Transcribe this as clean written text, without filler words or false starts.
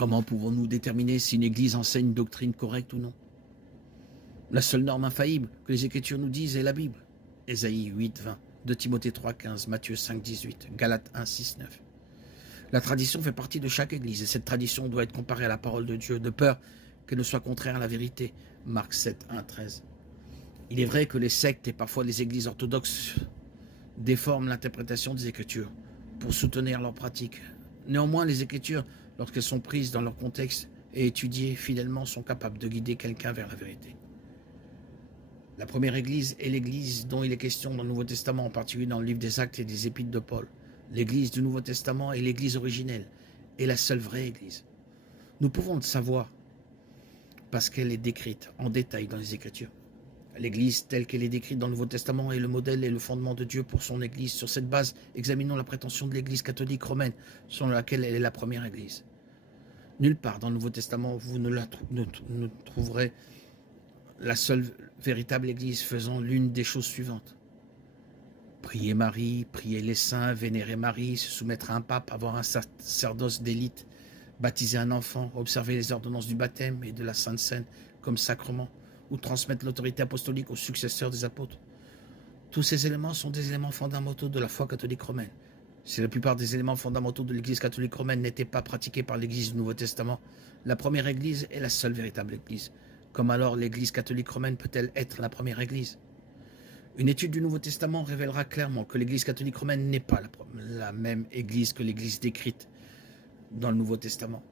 Comment pouvons-nous déterminer si une Église enseigne une doctrine correcte ou non? La seule norme infaillible que les Écritures nous disent est la Bible. Ésaïe 8, 20, 2 Timothée 3, 15, Matthieu 5, 18, Galates 1, 6, 9. La tradition fait partie de chaque Église et cette tradition doit être comparée à la parole de Dieu, de peur qu'elle ne soit contraire à la vérité. Marc 7, 1, 13. Il est vrai que les sectes et parfois les Églises orthodoxes déforment l'interprétation des Écritures pour soutenir leurs pratiques. Néanmoins, les Écritures, lorsqu'elles sont prises dans leur contexte et étudiées fidèlement, sont capables de guider quelqu'un vers la vérité. La première Église est l'Église dont il est question dans le Nouveau Testament, en particulier dans le livre des Actes et des Épîtres de Paul. L'Église du Nouveau Testament est l'Église originelle et la seule vraie Église. Nous pouvons le savoir parce qu'elle est décrite en détail dans les Écritures. L'Église telle qu'elle est décrite dans le Nouveau Testament est le modèle et le fondement de Dieu pour son Église. Sur cette base, examinons la prétention de l'Église catholique romaine, selon laquelle elle est la première Église. Nulle part dans le Nouveau Testament, vous ne trouverez la seule véritable Église faisant l'une des choses suivantes. Prier Marie, prier les saints, vénérer Marie, se soumettre à un pape, avoir un sacerdoce d'élite, baptiser un enfant, observer les ordonnances du baptême et de la Sainte Seine comme sacrement, ou transmettre l'autorité apostolique aux successeurs des apôtres. Tous ces éléments sont des éléments fondamentaux de la foi catholique romaine. Si la plupart des éléments fondamentaux de l'Église catholique romaine n'étaient pas pratiqués par l'Église du Nouveau Testament, la première Église est la seule véritable Église. Comme alors l'Église catholique romaine peut-elle être la première Église? Une étude du Nouveau Testament révélera clairement que l'Église catholique romaine n'est pas la même Église que l'Église décrite dans le Nouveau Testament.